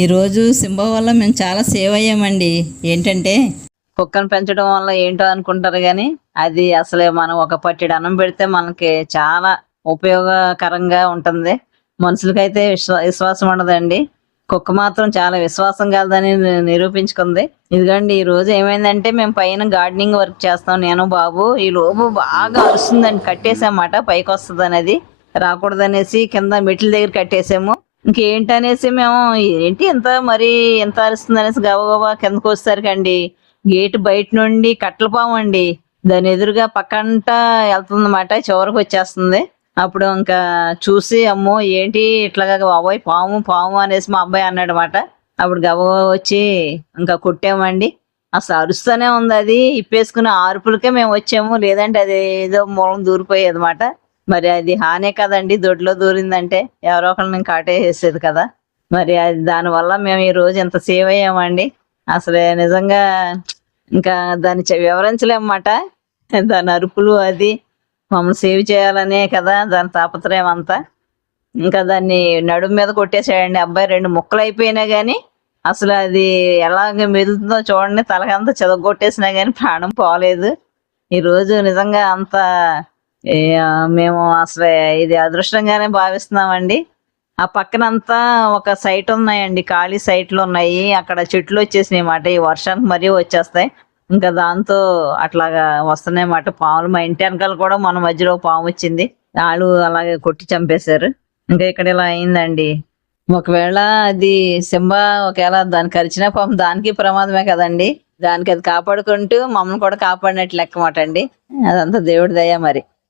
ఈరోజు సింబా వల్ల మేము చాలా సేవ్ అయ్యామండి. ఏంటంటే కుక్కను పెంచడం వల్ల ఏంటో అనుకుంటారు కానీ అది అసలే మనం ఒక పట్టెడు అన్నం పెడితే మనకి చాలా ఉపయోగకరంగా ఉంటుంది. మనుషులకైతే విశ్వాసం ఉండదండి. కుక్క మాత్రం చాలా విశ్వాసం కలదని నిరూపించుకుంది. ఇదిగోండి ఈ రోజు ఏమైందంటే మేము పైన గార్డెనింగ్ వర్క్ చేస్తాం నేను బాబు. ఈ లోపు బాగా అరుస్తుందండి, కట్టేసామాట పైకి వస్తుంది అనేది రాకూడదనేసి కింద మెట్ల దగ్గర కట్టేసాము. ఇంకేంటనేసి మేము ఏంటి ఎంత మరి ఎంత అరుస్తుంది అనేసి గబగబా కిందకు వచ్చేసరికండి గేటు బయట నుండి కట్టెల పాము అండి దాని ఎదురుగా పక్కంట వెళ్తుందన్నమాట, చివరికి వచ్చేస్తుంది. అప్పుడు ఇంకా చూసి అమ్మో ఏంటి ఇట్లాగా బాబోయ్ పాము పాము అనేసి మా అబ్బాయి అన్నాడు అనమాట. అప్పుడు గబగబా వచ్చి ఇంకా కొట్టామండి. అసలు అరుస్తూనే ఉంది, అది ఇప్పేసుకుని అరుపులకే మేము వచ్చాము, లేదంటే అది ఏదో మూలం దూరిపోయేది అనమాట. మరి అది హానే కదండి, దొడ్లో దూరిందంటే ఎవరో ఒకరిని కాటేసేది కదా. మరి అది దానివల్ల మేము ఈ రోజు ఎంత సేవ్ అయ్యామండి. అసలు నిజంగా ఇంకా దాన్ని వివరించలేమన్నమాట. దాని అరుపులు అది మమ్మల్ని సేవ్ చేయాలనే కదా దాని తాపత్రయం అంతా. ఇంకా దాన్ని నడుము మీద కొట్టేసాడండి అబ్బాయి, 2 ముక్కలు అయిపోయినా కానీ అసలు అది ఎలాగ మెదులుతుందో చూడండి, తలకంతా చెదగొట్టేసినా కానీ ప్రాణం పోలేదు. ఈరోజు నిజంగా అంత మేము అసలు ఇది అదృష్టంగానే భావిస్తున్నామండి. ఆ పక్కనంతా ఒక సైట్ ఉన్నాయండి, ఖాళీ సైట్లు ఉన్నాయి, అక్కడ చెట్లు వచ్చేసినాయి అన్నమాట. ఈ వర్షానికి మరీ వచ్చేస్తాయి. ఇంకా దాంతో అట్లాగా వస్తున్నాయి అన్నమాట పాములు. మా ఇంటి వెనకాల కూడా మన మధ్యలో పాము వచ్చింది, వాళ్ళు అలాగే కొట్టి చంపేశారు. ఇంకా ఇక్కడ ఇలా అయిందండి. ఒకవేళ అది సింబా ఒకవేళ దాన్ని కరిచినా పాపం దానికి ప్రమాదమే కదండి. దానికి అది కాపాడుకుంటూ మమ్మల్ని కూడా కాపాడినట్లు లెక్క మాట అండి. అదంతా దేవుడి దయ మరి.